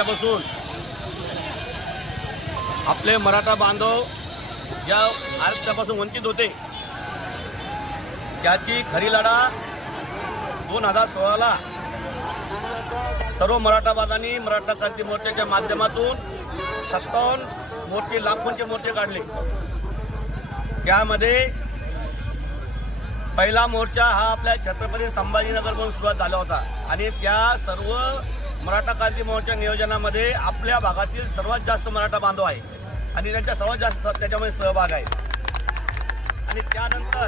वर्षापासून आपले मराठा बांधव या आरक्षणापासून वंचित होते. त्याची खरी लढा दोन हजार सोळाला सर्व मराठाबादांनी मराठा क्रांती मोर्चाच्या माध्यमातून सत्तावन्न मोर्चे लाखोंचे मोर्चे काढले. त्यामध्ये पहिला मोर्चा हा आपल्या छत्रपती संभाजीनगर म्हणून सुरुवात झाला होता. आणि त्या सर्व मराठा क्रांती मोर्चा नियोजनामध्ये आपल्या भागातील सर्वात जास्त मराठा बांधव आहे. आणि त्यांच्या सर्वात जास्त त्याच्यामध्ये सहभाग आहे. आणि त्यानंतर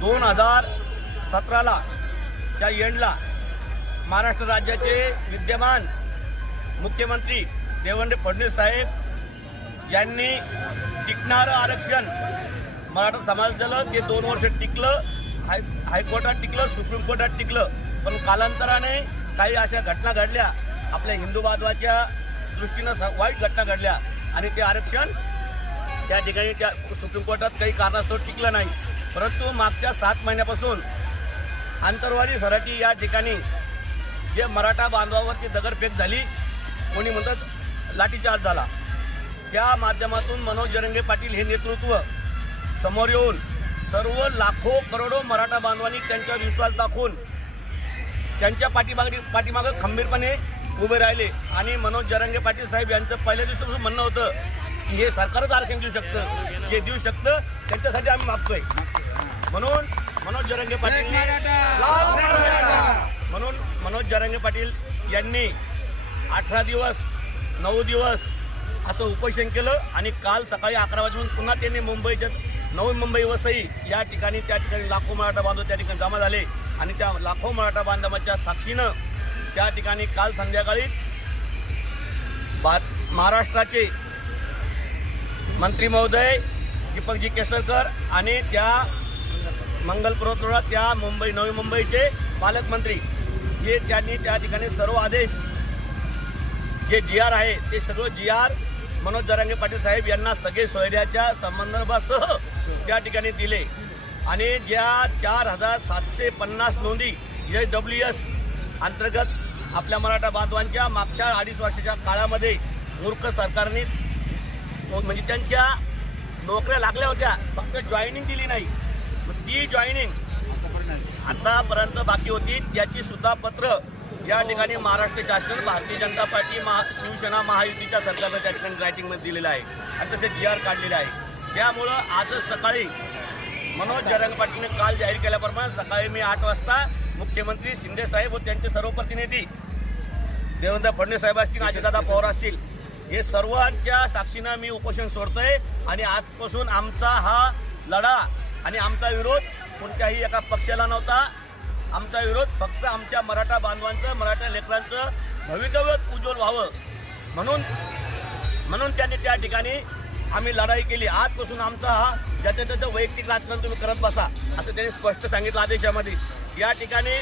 दोन हजार सतराला त्या एंडला महाराष्ट्र राज्याचे विद्यमान मुख्यमंत्री देवेंद्र फडणवीस साहेब यांनी टिकणारं आरक्षण मराठा समाज झालं ते दोन वर्ष टिकलं. हाय हायकोर्टात टिकलं सुप्रीम कोर्टात टिकलं. पण कालांतराने काही अशा घटना घडल्या आपल्या हिंदू बांधवाच्या दृष्टीनं स- वाईट घटना घडल्या आणि ते आरक्षण त्या ठिकाणी त्या सुप्रीम कोर्टात काही कारणास्तव टिकलं नाही. परंतु मागच्या सात महिन्यापासून आंतरवाडी सराटी या ठिकाणी जे मराठा बांधवावरती दगडफेक झाली कोणी म्हणतात लाठीचार्ज झाला. त्या माध्यमातून मनोज जरंगे पाटील हे नेतृत्व समोर येऊन सर्व लाखो करोडो मराठा बांधवांनी त्यांच्यावर विश्वास दाखवून त्यांच्या पाठीमागे पाठीमागं खंबीरपणे उभे राहिले. आणि मनोज जरंगे पाटील साहेब यांचं पहिल्या दिवसापासून म्हणणं होतं की हे सरकारच आरक्षण देऊ शकतं. जे देऊ शकतं त्यांच्यासाठी आम्ही मागतोय. म्हणून मनोज जरंगे पाटील म्हणून मनोज जरंगे पाटील यांनी अठरा दिवस नऊ दिवस असं उपोषण केलं आणि काल सकाळी अकरा वाजून पुन्हा त्यांनी मुंबईच्या नवी मुंबई वसई या ठिकाणी त्या ठिकाणी लाखो मराठा बांधव त्या ठिकाणी जमा झाले. आणि त्या लाखो मराठा बांधवांच्या साक्षीनं त्या ठिकाणी काल संध्याकाळी भा महाराष्ट्राचे मंत्री महोदय दीपकजी केसरकर आणि त्या मंगल त्या मुंबई नवी मुंबईचे पालकमंत्री हे त्यांनी त्या ठिकाणी सर्व आदेश जे जी आर आहे ते सर्व जी आर मनोज जरांगे पाटील साहेब यांना सगळे सोयऱ्याच्या संबंधासह त्या ठिकाणी दिले. आणि ज्या चार हजार सातशे पन्नास नोंदी जे डब्ल्यू एस अंतर्गत आपल्या मराठा बांधवांच्या मागच्या अडीच वर्षाच्या काळामध्ये मूर्ख सरकारने म्हणजे त्यांच्या नोकऱ्या लागल्या होत्या फक्त जॉईनिंग दिली नाही. ती जॉईनिंग आतापर्यंत बाकी होती. त्याची सुद्धा पत्र या ठिकाणी महाराष्ट्र शासन भारतीय जनता पार्टी महा शिवसेना महायुतीच्या सरकारनं त्या ठिकाणी रायटिंगमध्ये दिलेलं आहे. आणि तसे जी आर काढलेले आहे. त्यामुळं आजच सकाळी मनोज जरंग पाटीलने काल जाहीर केल्याप्रमाणे सकाळी मी आठ वाजता मुख्यमंत्री शिंदे साहेब व त्यांचे सर्व प्रतिनिधी देवेंद्र फडणवीस साहेब असतील अजितदादा पवार असतील हे सर्वांच्या साक्षीनं मी उपोषण सोडतोय आणि आजपासून आमचा हा लढा आणि आमचा विरोध कोणत्याही एका पक्षाला नव्हता. आमचा विरोध फक्त आमच्या मराठा बांधवांचं मराठा लेकरांचं भवितव्य उज्ज्वल व्हावं. म्हणून म्हणून त्यांनी त्या ठिकाणी आम्ही लढाई केली. आजपासून आमचा हा ज्याच्या त्याचं वैयक्तिक राजकारण तुम्ही करत बसा असं त्यांनी स्पष्ट सांगितलं आदेशामध्ये. या ठिकाणी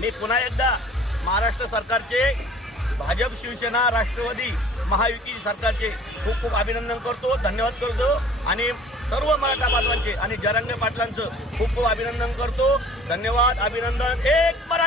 मी पुन्हा एकदा महाराष्ट्र सरकारचे भाजप शिवसेना राष्ट्रवादी महायुती सरकारचे खूप खूप अभिनंदन करतो धन्यवाद करतो आणि सर्व मराठा बांधवांचे आणि जरांगे पाटलांचं खूप खूप अभिनंदन करतो. धन्यवाद अभिनंदन. एक मराठा